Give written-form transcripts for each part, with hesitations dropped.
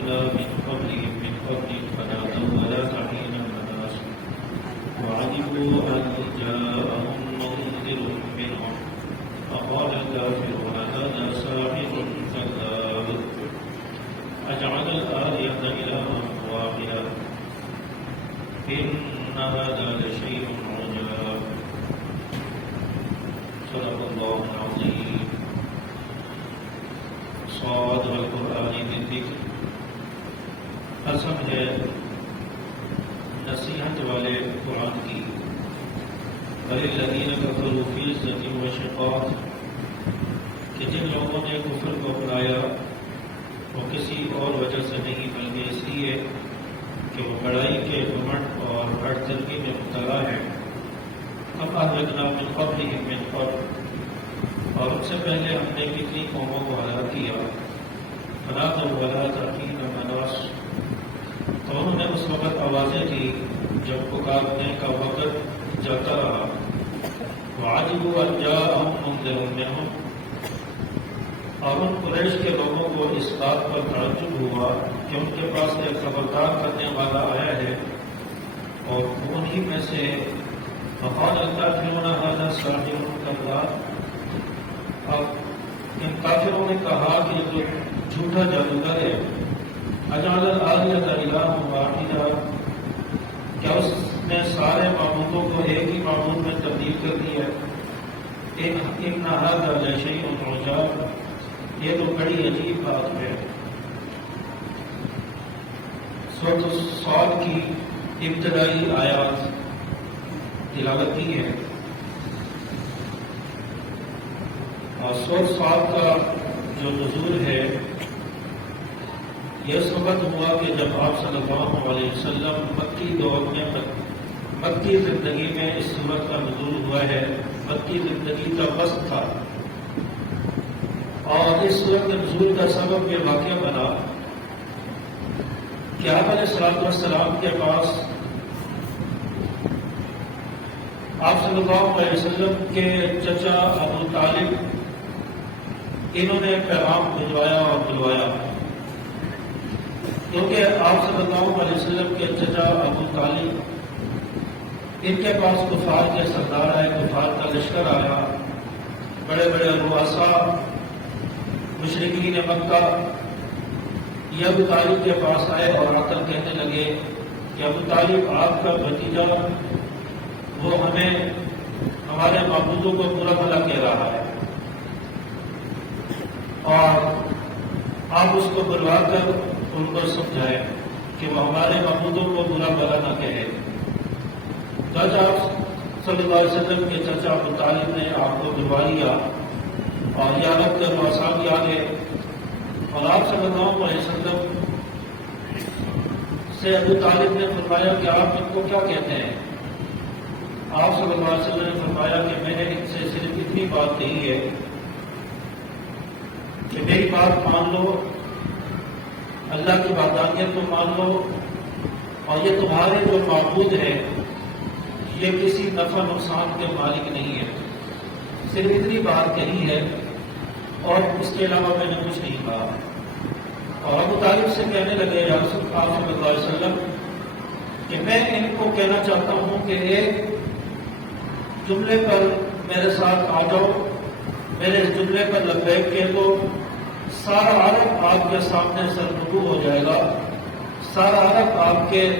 أرسلنا من قبلهم من قبلك فنادوا ولا حين مناص وعجبوا أن جاءهم منذر منهم فقال الكافرون هذا ساحر كذاب أجعل الآلهة إلها واحدا إن هذا لشيء عجاب صدق الله العظيم صاد والقرآن بالذکر. قسم ہے نصیحت والے قرآن کی. وَلِلَّذِينَ كَفَرُوا فِي عِزَّةٍ وَشِقَاقٍ کہ جن لوگوں نے کفر کو اپنایا وہ کسی اور وجہ سے نہیں بلکہ اس لیے کہ وہ بڑائی کے گھمنڈ اور بڑھترکی میں مبتلا ہے. اب اہلکنا من قبلہم من قبل اور ان سے پہلے ہم نے کتنی قوموں کو ہلاک کیا. فنادوا ولا حین مناص تو انہوں نے اس وقت آوازیں دی جب پکارنے کا وقت جاتا رہا. وعجبوا ان جاءهم منذر منهم اور ان قریش کے لوگوں کو اس بات پر تعجب ہوا کہ ان کے پاس ایک خبردار کرنے والا آیا ہے اور انہی میں سے وقال الکافرون ھذا ساحر کذاب. اب ان کافروں نے کہا کہ یہ تو جھوٹا جادوگر ہے. اجعل الآلہۃ الہا واحدا کیا اس نے سارے معبودوں کو ایک ہی معبود میں تبدیل کر دیا ہے. ان ھذا لشیء عجاب یہ تو بڑی عجیب بات ہے. سورۃ الصاد کی ابتدائی آیات تلاوت کی ہے. اور سورۃ الصاد کا جو نزول ہے یہ اس وقت ہوا کہ جب آپ صلی اللہ علیہ وسلم مکی دور میں مکی زندگی میں اس سورت کا نزول ہوا ہے. مکی زندگی کا وسط تھا اور اس سورت کے نزول کا سبب یہ واقعہ بنا کہ آپ علیہ السلام کے پاس آپ صلی اللہ علیہ وسلم کے چچا ابو طالب انہوں نے پیغام بھجوایا اور بلوایا کیونکہ آپ صلی اللہ علیہ وسلم کے چچا ابو طالب ان کے پاس کفار کے سردار آئے, کفار کا لشکر آیا, بڑے بڑے رؤساء مشرکین مکہ یہ ابو طالب کے پاس آئے اور آ کر کہنے لگے کہ ابو طالب آپ کا بھتیجا وہ ہمیں ہمارے معبودوں کو برا بھلا کہہ رہا ہے اور آپ اس کو بلوا کر ان کو سمجھائیں کہ وہ ہمارے معبودوں کو برا بھلا نہ کہے. جب آپ صلی اللہ علیہ وسلم کے چچا ابو طالب نے آپ کو بلوا لیا اور یہ رکھ کر آسان بھی آ گئے اور آپ صلی اللہ علیہ وسلم سے ابو طالب نے فرمایا کہ آپ ان کو کیا کہتے ہیں. آپ صلی اللہ علیہ وسلم نے فرمایا کہ میں نے ان سے صرف اتنی بات کہی ہے کہ میری بات مان لو, اللہ کی وحدانیت کو مان لو اور یہ تمہارے جو معبود ہیں یہ کسی نفع نقصان کے مالک نہیں ہے. صرف اتنی بات کہی ہے اور اس کے علاوہ میں نے کچھ نہیں کہا. اور ابو طالب سے کہنے لگے یا رسول اللہ صلی اللہ علیہ وسلم کہ میں ان کو کہنا چاہتا ہوں کہ ایک جملے پر میرے ساتھ آ جاؤ, میرے اس جملے پر لبیک کہہ دو, سارا عرب آپ کے سامنے سرنگو ہو جائے گا, سارا عرب آپ کے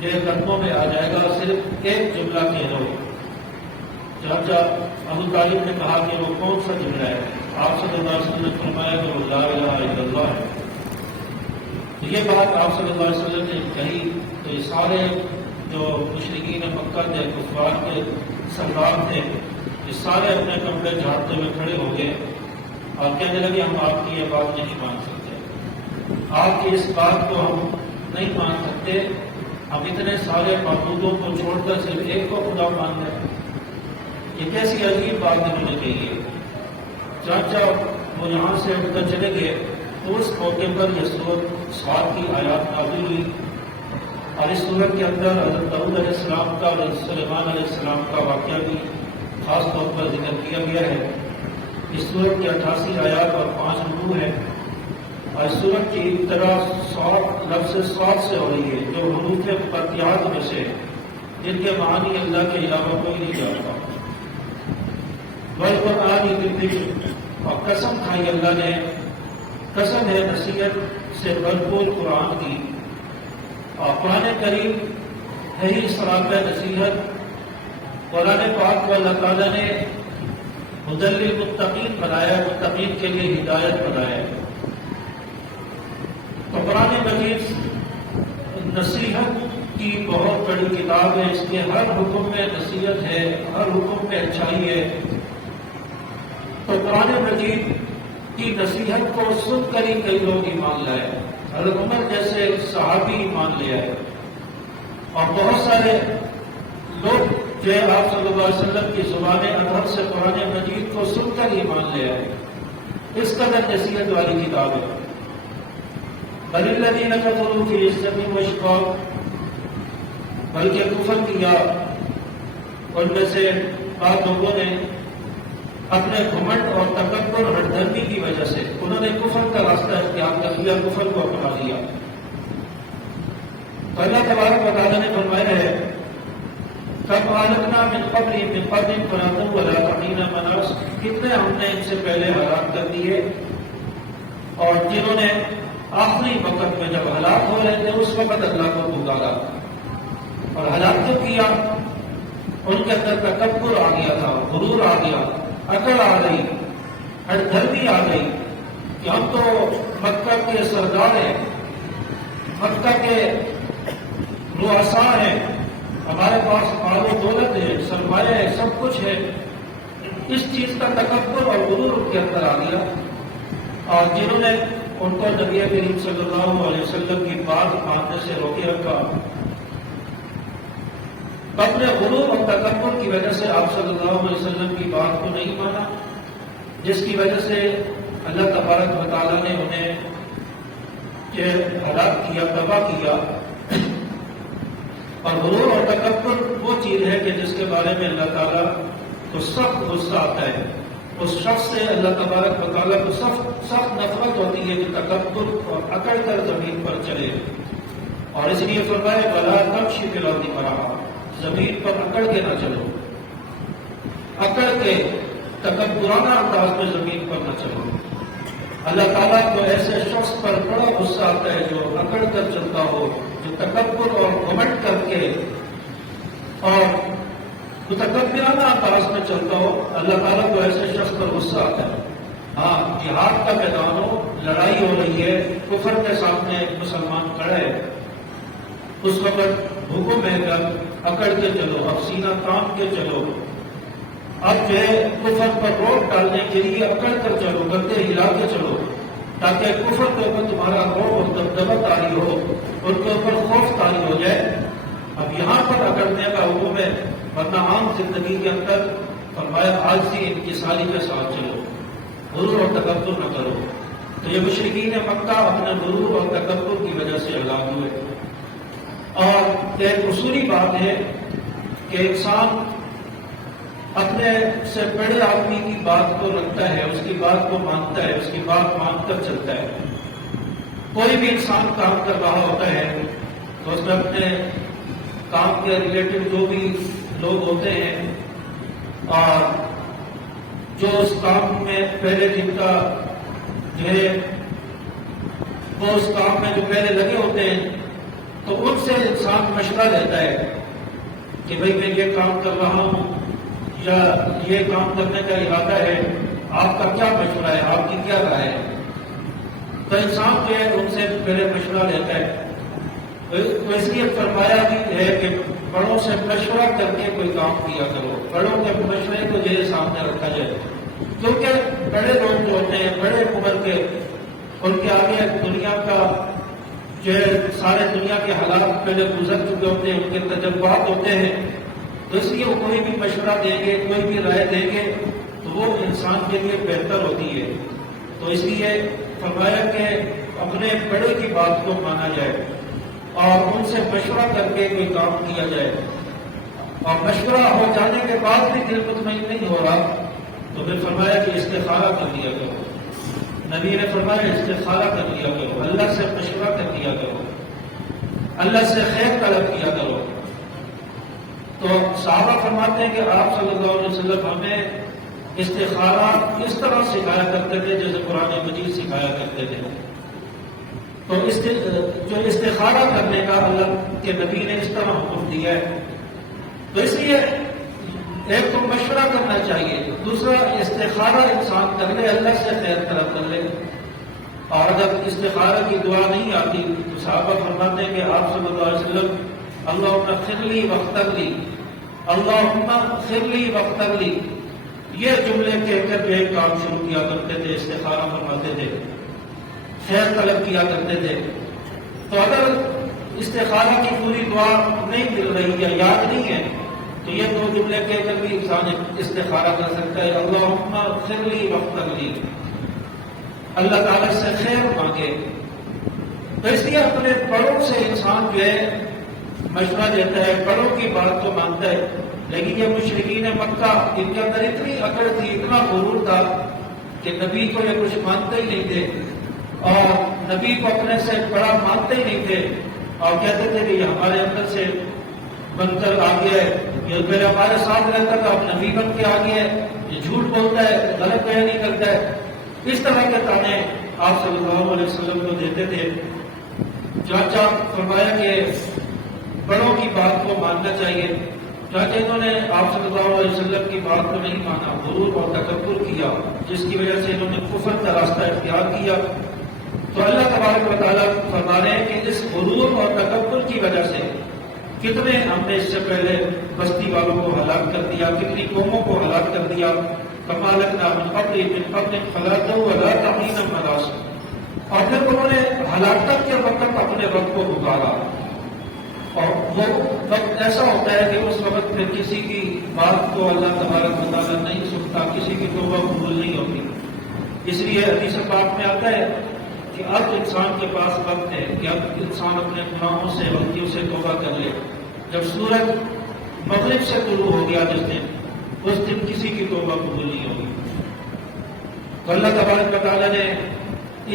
قدموں میں آ جائے گا, صرف ایک جملہ کہہ دو. چاچا ابو طالب نے کہا کہ وہ کون سا جملہ ہے. آپ صلی اللہ علیہ وسلم نے فرمایا کہ وہ لا الہ الا اللہ ہے. یہ بات آپ صلی اللہ علیہ وسلم نے کہی تو یہ سارے جو مشرکین مکہ کے کفار کے سردار تھے یہ سارے اپنے کپڑے جھاڑتے ہوئے کھڑے ہو گئے اور کہنے لگے ہم آپ کی یہ بات نہیں مان سکتے, آپ کی اس بات کو ہم نہیں مان سکتے. ہم اتنے سارے معبودوں کو چھوڑ کر صرف ایک کو خدا مان لیں. یہ کیسی عجیب بات انہوں نے کہی ہے. چاچا وہ یہاں سے اٹھ کر چلے گئے تو اس موقع پر یہ سورۃ صاد کی آیات نازل ہوئی اور اس سورت کے اندر حضرت داؤد علیہ السلام کا اور سلیمان علیہ السلام کا واقعہ بھی خاص طور پر ذکر کیا گیا ہے. اس سورت کے 88 آیات اور 5 رکوع ہیں آج سورت کی ابتدا لفظ صاد سے ہو رہی ہے، جو حروف مقطعات میں سے جن کے معنی اللہ کے علاوہ کوئی نہیں جانتا۔ والقرآن الذکر، اور قسم کھائی اللہ نے، قسم ہے نصیحت سے بھرپور قرآن کی، اور قرآن کریم ہے ہی سراپہ نصیحت۔ قرآن پاک کو اللہ تعالیٰ نے ہدی للمتقین بنایا، متقین کے لیے ہدایت بنایا۔ تو قرآن مجید نصیحت کی بہت بڑی کتاب ہے، اس کے ہر حکم میں نصیحت ہے، ہر حکم میں اچھائی ہے۔ تو قرآن مجید کی نصیحت کو سن کر ہی کئی لوگ ایمان لائے، حضرت عمر جیسے صحابی ایمان لے آئے، اور بہت سارے لوگ جو آپ صلی اللہ علیہ وسلم کی زبان اطہر سے قرآن مجید کو سن کر ایمان لے آئے۔ اس قدر نصیحت والی کتاب ہے۔ بل الذین کفروا فی عزت و شقاق، بلکہ کفر کیا ان میں سے بعض لوگوں نے اپنے گھمنڈ اور تکبر اور ہٹدھرمی کی وجہ سے انہوں نے کفر کا راستہ اختیار کر لیا، کفر کو اپنا لیا۔ تو اللہ تبارک و تعالیٰ نے فرمایا ہے کم اہلکنا من قبلہم فنادوا ولا تحین مناص، کتنے ہم نے ان سے پہلے ہلاک کر دیے، اور جنہوں نے آخری وقت میں جب ہلاک ہو رہے تھے اس وقت اللہ کو پکارا، اور ہلاک جو کیا ان کے اندر تکبر آ گیا تھا، غرور آ گیا، اکڑ آ گئی، ہٹدھرمی آ گئی کہ ہم تو مکہ کے سردار ہیں، مکہ کے رؤساء ہیں، ہمارے پاس مال و دولت ہے، سرمایہ ہے، سب کچھ ہے۔ اس چیز کا تکبر اور غرور ان کے اندر آ گیا، اور جنہوں نے ان کو نبی کریم صلی اللہ علیہ وسلم کی بات ماننے سے روکے رکھا، اپنے غرور اور تکبر کی وجہ سے آپ صلی اللہ علیہ وسلم کی بات کو نہیں مانا، جس کی وجہ سے اللہ تبارک و تعالیٰ نے انہیں ہلاک کیا، تباہ کیا۔ اور غرور اور تکبر وہ چیز ہے کہ جس کے بارے میں اللہ تعالیٰ کو سخت غصہ آتا ہے، اس شخص سے اللہ تبارک و تعالیٰ کو سخت نفرت ہوتی ہے جو تکبر اور اکڑ کر زمین پر چلے، اور اس لیے فرمایا ولا تمشی فی الارض مرحا، زمین پر اکڑ کے نہ چلو، اکڑ کے تکبرانہ انداز میں زمین پر نہ چلو۔ اللہ تعالیٰ کو ایسے شخص پر بڑا غصہ آتا ہے جو اکڑ کر چلتا ہو، جو تکبر اور گھمنڈ کر کے اور متکبرانہ انداز میں چلتا ہو، اللہ تعالیٰ کو ایسے شخص پر غصہ آتا ہے۔ ہاں، جہاد کا میدان ہو، لڑائی ہو رہی ہے، کفر کے سامنے مسلمان کھڑا ہے، اس وقت حکم ہے کہ اکڑ کے چلو، اب سینہ تان کے چلو، اب جو ہے کفر پر روک ڈالنے کے لیے اکڑ کر چلو، گردے ہلا کے چلو، تاکہ کفر کے اوپر تمہارا خوف اور دبدبہ طاری ہو، ان کے اوپر خوف طاری ہو جائے۔ اب یہاں پر اکڑنے کا حکم ہے، ورنہ عام زندگی کے اندر فرمایا عاجزی انکساری کے ساتھ چلو، غرور اور تکبر نہ کرو۔ تو یہ مشرکین مکہ اپنے غرور اور تکبر کی وجہ سے ہلاک ہوئے۔ اور ایک اصولی بات ہے کہ انسان اپنے سے بڑے آدمی کی بات کو رکھتا ہے، اس کی بات کو مانتا ہے، اس کی بات مان کر چلتا ہے۔ کوئی بھی انسان کام کر رہا ہوتا ہے تو اس میں اپنے کام کے ریلیٹڈ جو بھی لوگ ہوتے ہیں اور جو اس کام میں پہلے جن کا جو ہے وہ اس کام میں جو پہلے لگے ہوتے ہیں، تو ان سے انسان مشورہ لیتا ہے کہ بھئی میں یہ کام کر رہا ہوں یا یہ کام کرنے کا ارادہ ہے، آپ کا کیا مشورہ ہے، آپ کی کیا رائے ہے؟ تو انسان جو ہے ان سے پہلے مشورہ لیتا ہے۔ تو اس لیے فرمایا بھی ہے کہ بڑوں سے مشورہ کر کے کوئی کام کیا کرو، بڑوں کے مشورے کو جو ہے سامنے رکھا جائے، کیونکہ بڑے لوگ جو ہوتے ہیں بڑے عمر کے، ان کے آگے دنیا کا جو ہے سارے دنیا کے حالات پہلے گزر چکے ہوتے ہیں، ان کے تجربات ہوتے ہیں، تو اس لیے وہ کوئی بھی مشورہ دیں گے، کوئی بھی رائے دیں گے تو وہ انسان کے لیے بہتر ہوتی ہے۔ تو اس لیے فرمایا کہ اپنے بڑے کی بات کو مانا جائے اور ان سے مشورہ کر کے کوئی کام کیا جائے، اور مشورہ ہو جانے کے بعد بھی دل مطمئن نہیں ہو رہا تو پھر فرمایا کہ استخارہ کر دیا کرو، نبی نے فرمایا استخارہ کر لیا کرو، اللہ سے مشورہ کر لیا کرو، اللہ سے خیر طلب کیا کرو۔ تو صحابہ فرماتے ہیں کہ آپ صلی اللہ علیہ وسلم ہمیں استخارہ اس طرح سکھایا کرتے تھے جیسے قرآن مجید سکھایا کرتے تھے۔ تو جو استخارہ کرنے کا اللہ کے نبی نے اس طرح حکم دیا ہے، تو اس لیے ایک تو مشورہ کرنا چاہیے، دوسرا استخارہ انسان کر لے، اللہ سے خیر طلب کر لے۔ اور اگر استخارہ کی دعا نہیں آتی تو صحابہ فرماتے ہیں کہ آپ صلی اللہ علیہ وسلم اللہم اغفر لی واغفر لی، اللہم اغفر لی واغفر لی، یہ جملے کہہ کر جو ایک کام شروع کیا کرتے تھے، استخارہ فرماتے تھے، خیر طلب کیا کرتے تھے۔ تو اگر استخارہ کی پوری دعا نہیں مل رہی یا یاد نہیں ہے تو یہ دو جملے کہہ کر بھی انسان استخارہ کر سکتا ہے، اللہم اغفر لی واغفر لی، اللہ تعالیٰ سے خیر مانگے۔ تو اس لیے اپنے بڑوں سے انسان جو ہے مشورہ دیتا ہے، بڑوں کی بات تو مانتا ہے، لیکن یہ مشرکین مکہ ان کے اندر اتنی اکڑ تھی، اتنا غرور تھا کہ نبی کو یہ کچھ مانتے ہی نہیں تھے اور نبی کو اپنے سے بڑا مانتے ہی نہیں تھے اور کہتے تھے کہ یہ ہمارے اندر سے بن کر آ گیا ہے، یہ پہلے ہمارے ساتھ رہتا تھا، اب نبی بن کے آ گیا ہے، یہ جھوٹ بولتا ہے، غلط بیان نہیں کرتا ہے۔ اس طرح کے تانے آپ صلی اللہ علیہ وسلم کو دیتے تھے۔ چاچا فرمایا کہ بڑوں کی بات کو ماننا چاہیے، چاچا انہوں نے آپ صلی اللہ علیہ وسلم کی بات کو نہیں مانا، غرور اور تکبر کیا، جس کی وجہ سے انہوں نے کفر کا راستہ اختیار کیا۔ تو اللہ تبارک و تعالیٰ فرما رہے ہیں کہ اس غرور اور تکبر کی وجہ سے کتنے ہم نے اس سے پہلے بستی والوں کو ہلاک کر دیا، کتنی قوموں کو ہلاک کر دیا۔ کمالک من قبل خلاطہ ولا تحین ملاس، اور پھر انہوں نے ہلاکت کے وقت اپنے وقت کو پکارا، اور وہ وقت ایسا ہوتا ہے کہ اس وقت پھر کسی کی بات کو اللہ تبارک و تعالیٰ نہیں سنتا، کسی کی توبہ قبول نہیں ہوتی۔ اس لیے حدیث پاک میں آتا ہے کہ اب انسان کے پاس وقت ہے کہ اب انسان اپنے گناہوں سے غلطیوں سے توبہ کر لے۔ جب سورج مغرب سے طلوع ہو گیا جس دن، اس دن کسی کی توبہ قبول نہیں ہوگی۔ تو اللہ تبارک و تعالیٰ نے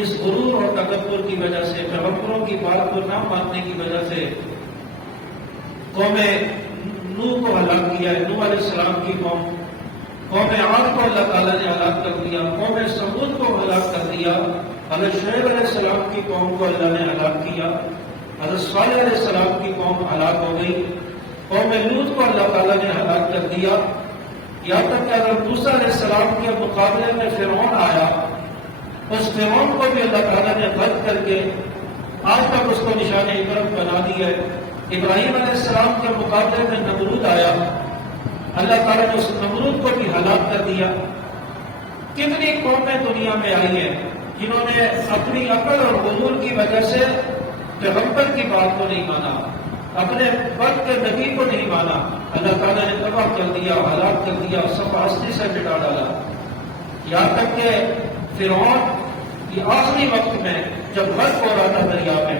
اس غرور اور تکبر کی وجہ سے، پیغمبروں کی بات کو نہ ماننے کی وجہ سے قوم نوح کو ہلاک کیا ہے، نوح علیہ السلام کی قوم عاد کو اللہ تعالیٰ نے ہلاک کر دیا، قوم سمود کو ہلاک کر دیا، حضرت شعیب علیہ السلام کی قوم کو اللہ نے ہلاک کیا، حضرت صالح علیہ السلام کی قوم ہلاک ہو گئی، قوم لوط کو اللہ تعالیٰ نے ہلاک کر دیا، یہاں تک کہ حضرت موسیٰ علیہ السلام کے مقابلے میں فرعون آیا، اس فرعون کو بھی اللہ تعالیٰ نے غرق کر کے آج تک اس کو نشان عبرت بنا دیا ہے۔ ابراہیم علیہ السلام کے مقابلے میں نمرود آیا، اللہ تعالیٰ نے اس نمرود کو بھی ہلاک کر دیا۔ کتنی قومیں دنیا میں آئی ہیں جنہوں نے اپنی عقل اور غرور کی وجہ سے پیغمبر کی بات کو نہیں مانا، اپنے وقت کے نبی کو نہیں مانا، اللہ تعالیٰ نے تباہ کر دیا، ہلاک کر دیا، سب ہستی سے مٹا ڈالا۔ یہاں تک کہ فرعون یہ آخری وقت میں جب غرق ہو رہا تھا دریا میں،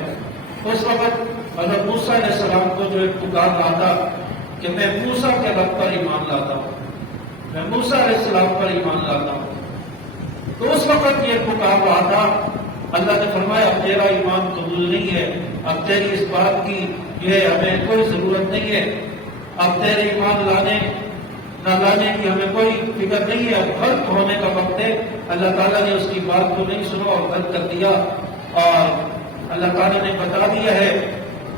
اس وقت حضرت موسیٰ علیہ السلام کو جو ایک پکار رہا تھا کہ میں موسیٰ کے رب پر ایمان لاتا ہوں، میں موسیٰ علیہ السلام پر ایمان لاتا ہوں، تو اس وقت یہ پکار رہا تھا، اللہ نے فرمایا اب تیرا ایمان قبول نہیں ہے، اب تیری اس بات کی جو ہے ہمیں کوئی ضرورت نہیں ہے، اب تیرے ایمان لانے نہ لانے کی ہمیں کوئی فکر نہیں ہے، اب غرق ہونے کا وقت ہے۔ اللہ تعالیٰ نے اس کی بات کو نہیں سنا اور غرق کر دیا، اور اللہ تعالیٰ نے بتا دیا ہے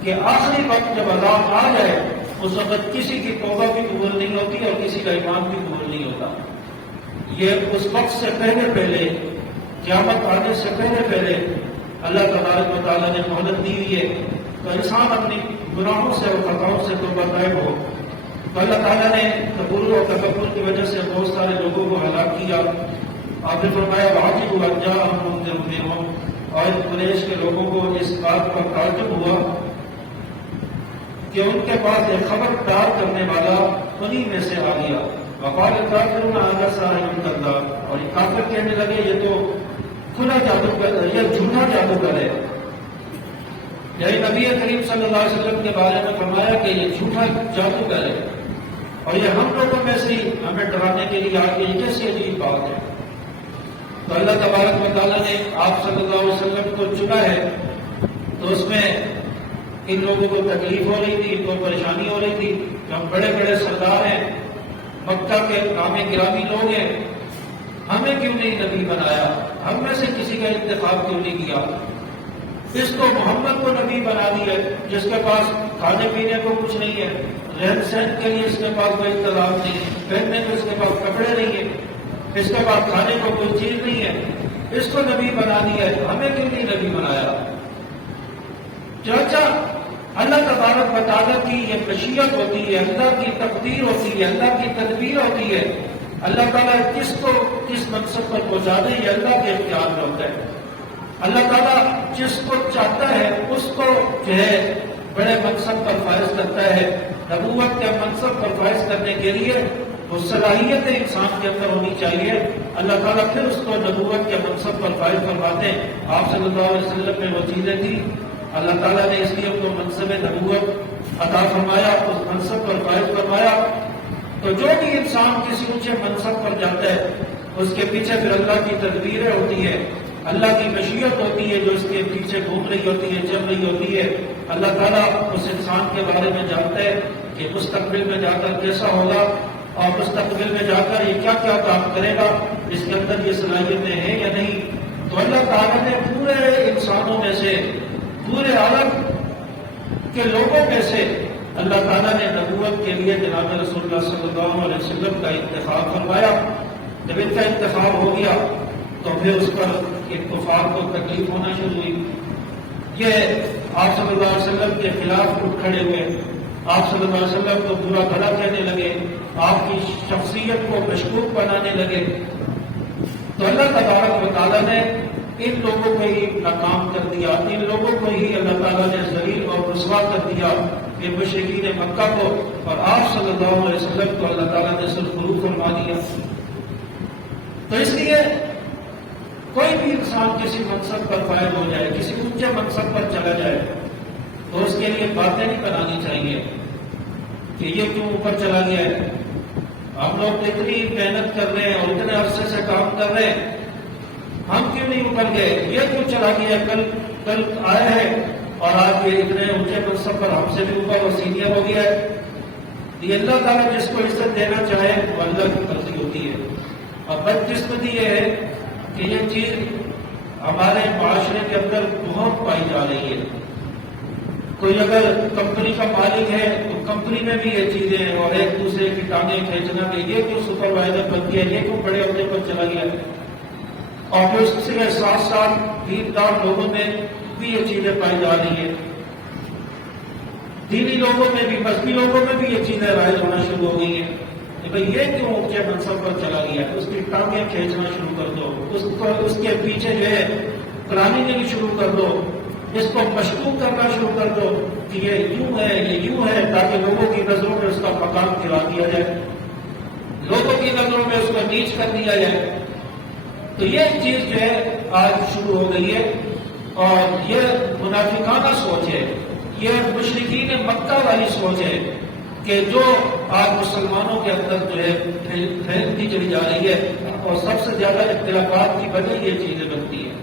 کہ آخری وقت جب عذاب آ جائے اس وقت کسی کی توبہ بھی قبول نہیں ہوتی اور کسی کا ایمان بھی قبول نہیں ہوتا۔ یہ اس وقت سے پہلے قیامت آنے سے پہلے اللہ تبارک و تعالیٰ نے مہلت دی ہوئی ہے، تو انسان اپنی گناہوں سے اور خطاؤں سے توبہ طائب ہو۔ تو اللہ تعالیٰ نے غرور اور تکبر کی وجہ سے بہت سارے لوگوں کو ہلاک کیا۔ آپ نے فرمایا واجب ان جاءہم منذر منہم، اور قریش کے لوگوں کو اس بات پر تعجب ہوا کہ ان کے پاس ایک خبردار کرنے والا انہی میں سے آ گیا۔ وقال الکافرون ھذا ساحر کذاب، اور یہ کافر کہنے لگے یہ تو کھلا جادوگر، یہ جھوٹا جادوگر ہے۔ یعنی نبی کریم صلی اللہ علیہ وسلم کے بارے میں فرمایا کہ یہ جھوٹا جادوگر ہے، اور یہ ہم لوگوں میں سے ہمیں ڈرانے کے لیے آ کے یہ کیسی عجیب بات ہے۔ تو اللہ تبارک و تعالیٰ نے آپ صلی اللہ علیہ وسلم کو چنا ہے، تو اس میں ان لوگوں کو تکلیف ہو رہی تھی، ان کو پریشانی ہو رہی تھی کہ ہم بڑے بڑے سردار ہیں، مکہ کے نام گرامی لوگ ہیں، ہمیں کیوں نہیں نبی بنایا، ہم میں سے کسی کا انتخاب کیوں نہیں کیا، اس کو محمد کو نبی بنا دیا جس کے پاس کھانے پینے کو کچھ نہیں ہے، رہن سہن کے لیے اس کے پاس کوئی انتظام نہیں ہے، پہننے کو اس کے پاس کپڑے نہیں ہے، اس کے پاس کھانے کو کوئی چیز نہیں ہے، اس کو نبی بنا دیا ہے، ہمیں کیوں نہیں نبی بنایا؟ چاچا اللہ تبارک و تعالیٰ کی یہ مشیت ہوتی ہے، اللہ کی تقدیر ہوتی ہے، اللہ کی تدبیر ہوتی ہے، اللہ تعالیٰ کس کو کس مقصد پر پہنچا دے یہ اللہ کے اختیار میں ہوتا ہے۔ اللہ تعالیٰ جس کو چاہتا ہے اس کو جو ہے بڑے منصب پر فائز کرتا ہے، نبوت کے منصب پر فائز کرنے کے لیے وہ صلاحیت انسان کے اندر ہونی چاہیے، اللہ تعالیٰ پھر اس کو نبوت کے منصب پر فائز فرماتے ہیں۔ آپ صلی اللہ علیہ وسلم میں وہ چیزیں تھیں، اللہ تعالیٰ نے اس لیے ان کو منصب نبوت عطا فرمایا، اس منصب پر فائز فرمایا۔ تو جو بھی انسان کسی اونچے منصب پر جاتا ہے اس کے پیچھے پھر اللہ کی تدبیریں ہوتی ہے، اللہ کی مشیت ہوتی ہے جو اس کے پیچھے گھوم رہی ہوتی ہے، چل رہی ہوتی ہے۔ اللہ تعالیٰ اس انسان کے بارے میں جانتا ہے کہ مستقبل میں جا کر کیسا ہوگا اور مستقبل میں جا کر یہ کیا کیا کام کرے گا، اس کے اندر یہ صلاحیتیں ہیں یا نہیں۔ تو اللہ تعالیٰ نے پورے انسانوں میں سے، پورے عالم کے لوگوں میں سے اللہ تعالیٰ نے نبوت کے لیے جناب رسول اللہ صلی اللہ علیہ وسلم کا انتخاب فرمایا۔ جب ان کا انتخاب ہو گیا تو پھر اس پر ایک کفار کو تکلیف ہونا شروع ہوئی، یہ آپ صلی اللہ علیہ وسلم کے خلاف اٹھ کھڑے ہوئے، آپ صلی اللہ علیہ وسلم کو برا بھلا کہنے لگے، آپ کی شخصیت کو مشکوک بنانے لگے۔ تو اللہ تبارک و تعالیٰ نے ان لوگوں کو ہی ناکام کر دیا، ان لوگوں کو ہی اللہ تعالیٰ نے ذلیل اور رسوا کر دیا، یہ مشرکین مکہ کو، اور آپ صلی اللہ علیہ وسلم کو اللہ تعالیٰ نے سرخرو فرما دیا۔ تو اس لیے کوئی بھی انسان کسی منصب پر فائز ہو جائے، کسی اونچے منصب پر چلا جائے تو اس کے لیے باتیں نہیں بنانی چاہیے کہ یہ کیوں اوپر چلا گیا ہے، ہم لوگ اتنی محنت کر رہے ہیں اور اتنے عرصے سے کام کر رہے ہیں، ہم کیوں نہیں اوپر گئے، یہ کیوں چلا گیا، کل آیا ہے اور آج یہ اتنے اونچے منصب پر ہم سے بھی اوپر اور سینئر ہو گیا ہے۔ یہ اللہ تعالیٰ جس کو عزت دینا چاہے وہ اللہ کی مرضی ہوتی ہے، اور بدقسمتی یہ ہے کہ یہ چیز ہمارے معاشرے کے اندر بہت پائی جا رہی ہے۔ کوئی اگر کمپنی کا مالک ہے تو کمپنی میں بھی یہ چیزیں ہیں، اور ایک دوسرے کی ٹانگیں کھینچنا کہ یہ کیوں سپروائزر بن گیا، یہ کیوں بڑے عہدے پر چلا گیا، اور پھر اس کے ساتھ ساتھ دیندار لوگوں میں بھی یہ چیزیں پائی جا رہی ہیں، دینی لوگوں میں بھی، مذہبی لوگوں میں بھی یہ چیزیں رائج ہونا شروع ہو گئی ہیں کہ بھئی یہ کیوں اونچے منصب پر چلا گیا، اس کی ٹانگیں کھینچنا شروع کر دو، اس کے پیچھے جو ہے پلاننگ دینی شروع کر دو، اس کو مشکوک کرنا شروع کر دو کہ یہ یوں ہے، یہ یوں ہے، تاکہ لوگوں کی نظروں میں اس کا مقام گرا دیا جائے، لوگوں کی نظروں میں اس کو نیچ کر دیا جائے۔ تو یہ چیز جو ہے آج شروع ہو گئی ہے، اور یہ منافقانہ سوچ ہے، یہ مشرکین مکہ والی سوچ ہے کہ جو آج مسلمانوں کے اندر جو ہے پھیلتی چلی جا رہی ہے، اور سب سے زیادہ اختلافات کی وجہ یہ چیزیں بنتی ہیں،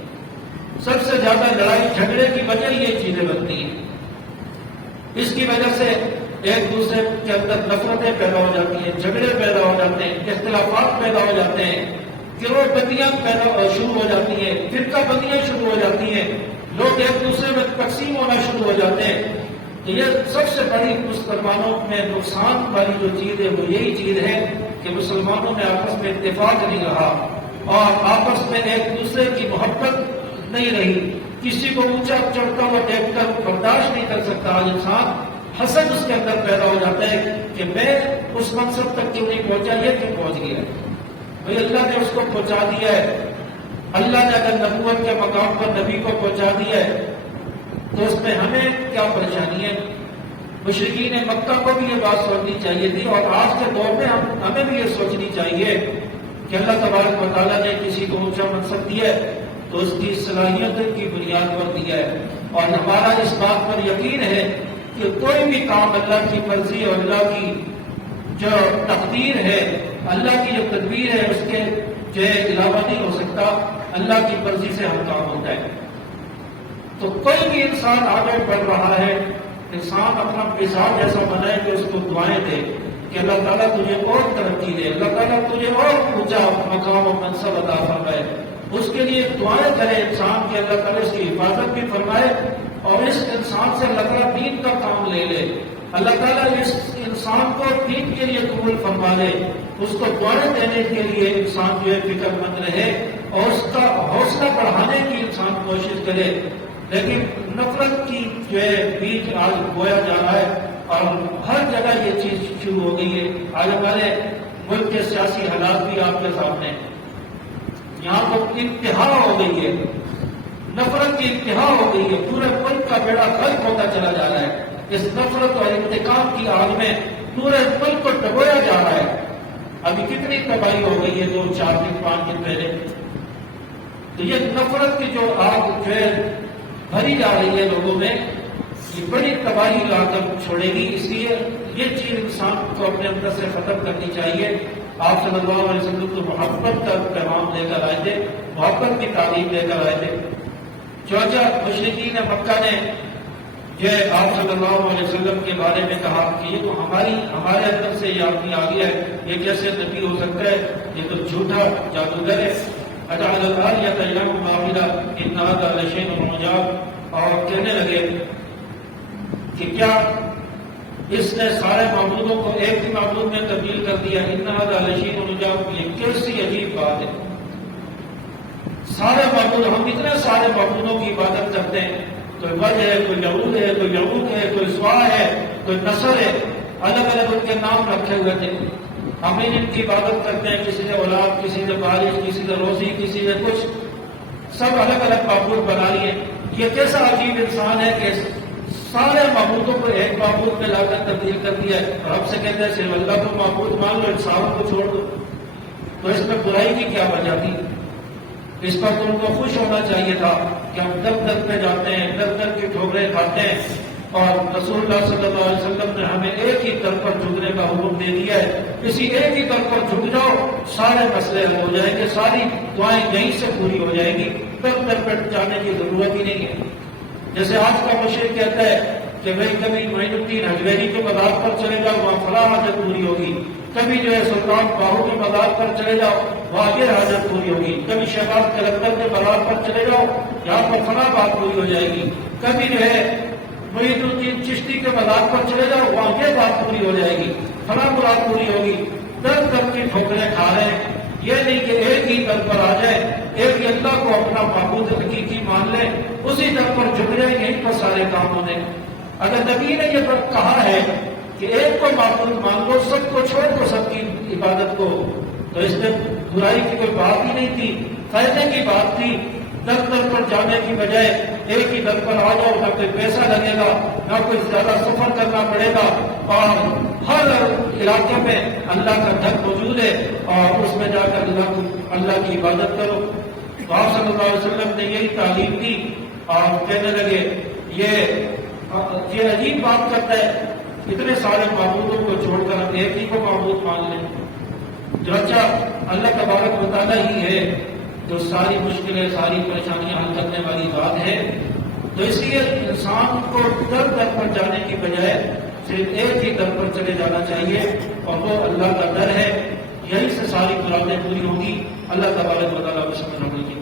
سب سے زیادہ لڑائی جھگڑے کی وجہ یہ چیزیں بنتی ہیں۔ اس کی وجہ سے ایک دوسرے کے اندر نفرتیں پیدا ہو جاتی ہیں، جھگڑے پیدا ہو جاتے ہیں، اختلافات پیدا ہو جاتے ہیں، گروہ بندیاں شروع ہو جاتی ہیں، فرقہ بندیاں شروع ہو جاتی ہیں، لوگ ایک دوسرے میں تقسیم ہونا شروع ہو جاتے ہیں۔ تو یہ سب سے بڑی مسلمانوں میں نقصان والی جو چیز ہے وہ یہی چیز ہے کہ مسلمانوں میں آپس میں اتفاق نہیں رہا، اور آپس میں ایک دوسرے کی محبت نہیں رہی، کسی کو اونچا چڑھتا ہوا دیکھ کر برداشت نہیں کر سکتا آج انسان، حسد اس کے اندر پیدا ہو جاتا ہے کہ میں اس منصب تک کیوں نہیں پہنچا، یہ کیوں پہنچ گیا ہے، بھئی اللہ نے اس کو پہنچا دیا ہے، اللہ نے اگر نبوت کے مقام پر نبی کو پہنچا دیا ہے تو اس میں ہمیں کیا پریشانی ہے۔ مشرکین مکہ کو بھی یہ بات سوچنی چاہیے تھی، اور آج کے دور میں ہمیں بھی یہ سوچنی چاہیے کہ اللہ تبارک و تعالیٰ نے کسی کو اونچا منصب دیا ہے تو اس کی صلاحیت کی بنیاد پر دیا ہے، اور ہمارا اس بات پر یقین ہے کہ کوئی بھی کام اللہ کی مرضی اور اللہ کی جو تقدیر ہے، اللہ کی جو تدبیر ہے، اس کے جو ہے علاوہ نہیں ہو سکتا، اللہ کی مرضی سے ہر کام ہوتا ہے۔ تو کوئی بھی انسان آگے بڑھ رہا ہے، انسان اپنا مثال ایسا بنائے کہ اس کو دعائیں دے کہ اللہ تعالیٰ تجھے اور ترقی دے، اللہ تعالیٰ تجھے اور اونچا مقام و منصب عطا فرمائے، اس کے لیے دعائیں کرے انسان کہ اللہ تعالیٰ اس کی حفاظت بھی فرمائے اور اس انسان سے اللہ تعالیٰ دین کا کام لے لے، اللہ تعالیٰ اس انسان کو دین کے لیے قبول فرما لے، اس کو دعائیں دینے کے لیے انسان جو ہے فکر مند رہے اور اس کا حوصلہ بڑھانے کی انسان کوشش کرے۔ لیکن نفرت کی جو ہے بیج آج بویا جا رہا ہے اور ہر جگہ یہ چیز شروع ہو گئی ہے۔ آج ہمارے ملک کے سیاسی حالات بھی آپ کے سامنے، یہاں تو انتہا ہو گئی ہے، نفرت کی انتہا ہو گئی ہے، پورے ملک کا بیڑا غرق ہوتا چلا جا رہا ہے۔ اس نفرت اور انتقام کی آگ میں پورے ملک کو ڈبویا جا رہا ہے۔ ابھی کتنی تباہی ہو گئی ہے 2-4 دن 5 دن پہلے۔ تو یہ نفرت کی جو آگ جو ہے بھری جا رہی ہے لوگوں میں، یہ بڑی تباہی لا کر چھوڑے گی، اس لیے یہ چیز انسان کو اپنے اندر سے ختم کرنی چاہیے۔ آپ صلی اللہ علیہ وسلم تو محبت کا پیغام لے کر آئے تھے، محبت کی تعلیم لے کر آئے تھے۔ چوجہ مشرکین مکہ نے جو ہے آپ صلی اللہ علیہ وسلم کے بارے میں کہا کہ یہ تو ہمارے اندر سے یہ آدمی آ گیا ہے، یہ کیسے نبی ہو سکتا ہے، یہ تو جھوٹا جادوگر ہے۔ اجعل الآلہۃ الہا واحدا ان ھذا لشیء عجاب، اور کہنے لگے کہ کیا اس نے سارے معبودوں کو ایک ہی معبود میں تبدیل کر دیا، ان ھذا لشیء عجاب، یہ کیسی عجیب بات ہے۔ سارے معبود، ہم اتنے سارے معبودوں کی عبادت کرتے ہیں، کوئی وجہ ہے، کوئی یعود ہے، کوئی یعوق ہے، کوئی سوا ہے، کوئی نصر ہے، الگ الگ ان کے نام رکھے ہوئے تھے، ہم ان کی عبادت کرتے ہیں، کسی نے اولاد، کسی نے بارش، کسی نے روزی، کسی نے کچھ، سب الگ الگ معبود بنا لیے۔ یہ کیسا عجیب انسان ہے کہ سارے معبودوں کو ایک معبود میں لا کر تبدیل کر دیا ہے، اور ہم سے کہتے ہیں صرف اللہ کو معبود مان لو، انسانوں کو چھوڑ دو۔ تو اس میں برائی کی کیا وجہ تھی؟ اس پر تم کو خوش ہونا چاہیے تھا کہ ہم در در پہ جاتے ہیں، در در کی ٹھوکریں کھاتے ہیں، اور رسول اللہ صلی اللہ علیہ وسلم نے ہمیں ایک ہی در پر جھکنے کا حکم دے دیا ہے، اسی ایک ہی در پر جھک جاؤ، سارے مسئلے حل ہو جائیں گے، ساری دعائیں یہیں سے پوری ہو جائیں گی، در در پہ جانے کی ضرورت ہی نہیں ہے۔ جیسے آج کا مشرک کہتا ہے کہ بھائی کبھی معین الدین حجویری کے مزار پر چلے جاؤ، وہاں فلاں حاجت پوری ہوگی، کبھی جو ہے سلطان باہو کے مزار پر چلے جاؤ، وہاں یہ حاجت پوری ہوگی، کبھی شہباز کلندر کے مزار پر چلے جاؤ، یہاں پر فلاں بات پوری ہو جائے گی، کبھی جو ہے معین الدین چشتی کے مزار پر چلے جاؤ، وہاں یہ بات پوری ہو جائے گی، فلاں مراد پوری ہوگی۔ در در کی ٹھوکریں کھا رہے ہیں، یہ نہیں کہ ایک ہی در پر آ جائے، ایک ہی اللہ کو اپنا معبود حقیقی مان لیں، اسی در پر جھک جائیں، یہیں پر سارے کام ہونے۔ اگر نبی نے یہ کہا ہے کہ ایک کو معبود مان لو، سب کو چھوڑ دو، سب کی عبادت کو، تو اس میں برائی کی کوئی بات ہی نہیں تھی، فائدے کی بات تھی۔ در در پر جانے کی بجائے ایک ہی در پر آ جاؤ، نہ کوئی پیسہ لگے گا، نہ کوئی زیادہ سفر کرنا پڑے گا، اور ہر علاقے میں اللہ کا گھر موجود ہے، اور اس میں جا کر اللہ کی عبادت کرو۔ تو آپ صلی اللہ علیہ وسلم نے یہی تعلیم دی، اور کہنے لگے یہ عجیب بات کرتا ہے، اتنے سارے معبودوں کو چھوڑ کر ہم ایک ہی کو معبود مان لیں۔ جو اچھا اللہ تبارک و تعالیٰ ہی ہے جو ساری مشکلیں، ساری پریشانیاں حل کرنے والی ذات ہے، تو اس لیے انسان کو در در پر جانے کی بجائے صرف ایک ہی در پر چلے جانا چاہیے، اور وہ اللہ کا در ہے، یہیں سے ساری مرادیں پوری ہوگی۔ اللہ تبارک و تعالیٰ کو سمجھنے کی